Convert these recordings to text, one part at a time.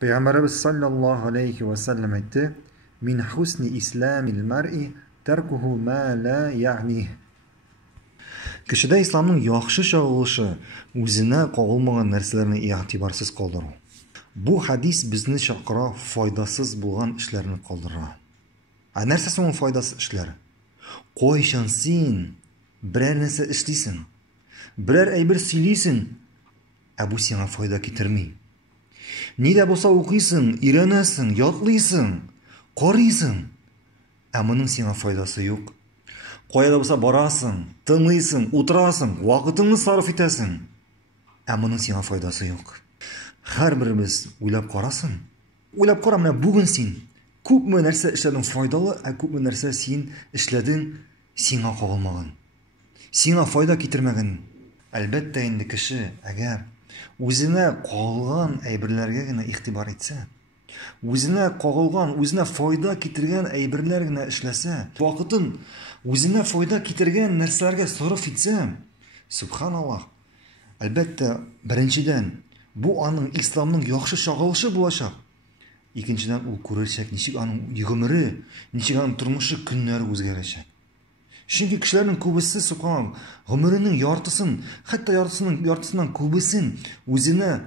Peygamberimiz sallallahu aleyhi ve sellem etti. Min husni islamil mer'i terkuhu ma la ya'nih. Кешедә исламның яхшы чагылышы үзенә кагылмаган нәрсәләрне игътибарсыз калдыру. Бу хадис безне чакыра файдасыз булган эшләрне калдырырга. Нәрсә соң файдасыз эшләр? Кайчан син берәр нәрсә эшлисең, берәр әйбер сөйлисең, бу сиңа файда китерми. Нидә булса укыйсың, өйрәнәсең, ятлыйсың, карыйсың, моның сиңа файдасы юк. Кайда булса барасың, тыңлыйсың, утырасың, вакытыңны сарыф итәсең, моның сиңа файдасы юк. Һәрберебез уйлап карасын. Уйлап кара, менә бүген син күпме нәрсә эшләдең файдалы, күпме нәрсә син эшләдең сиңа кагылмаган. Сиңа файда китермәгән. Әлбәттә инде кеше әгәр үзенә кагылган әйберләргә генә игътибар итсә, үзенә кагылган, үзенә файда китергән әйберләр генә эшләсә, вакытын үзенә файда китергән нәрсәләргә сарыф итсә, субханаллах, әлбәттә, беренчедән, бу аның исламның яхшы чагылышы булачак. Икенчедән, ул күрәчәк, ничек аның гомере, ничек аның тормышы, көннәре үзгәрәчәк. Чөнки кешеләрнең күбесе, субханаллах, гомеренең яртысын, хәтта яртысыннан күбесен үзенә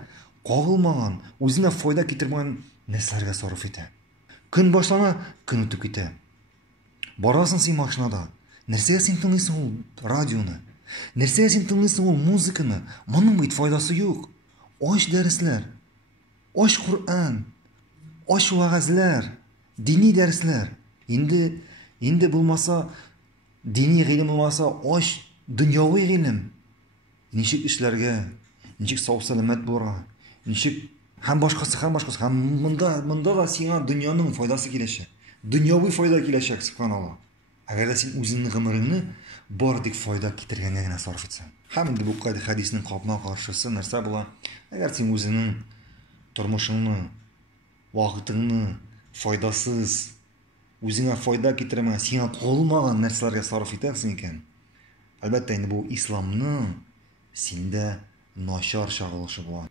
кагылмаган, үзенә файда китермәгән нәрсәләргә сарыф итә. Көн башлана, көн үтеп китә. Барасың син машинада. Нәрсәгә син тыңлыйсың ул радионы? Нәрсәгә син тыңлыйсың ул музыканы? Моның бит файдасы юк. Аш дәресләр, аш Коръән, аш вәгазьләр, дини дәресләр. Инде булмаса, дини гыйлем булмаса, аш дөньяви гыйлем. Ничек эшләргә, ничек сау-сәламәт булырга, ничек һәм башкасы. Һәм монда да сиңа дөньяның файдасы киләчәк. Дөньяви файда киләчәк, субханаллах. Әгәр дә син үзеңнең гомереңне бар тик файда китергәнгә генә сарыф итсәң. Һәм инде бу хадисның капма каршысы нәрсә була? Әгәр син үзеңнең тормышыңны, вакытыңны файдасыз, үзеңә файда китермәгән, сиңа кагылмаган нәрсәләргә сарыф итәсең икән, әлбәттә инде бу исламның синдә начар чагылышы була.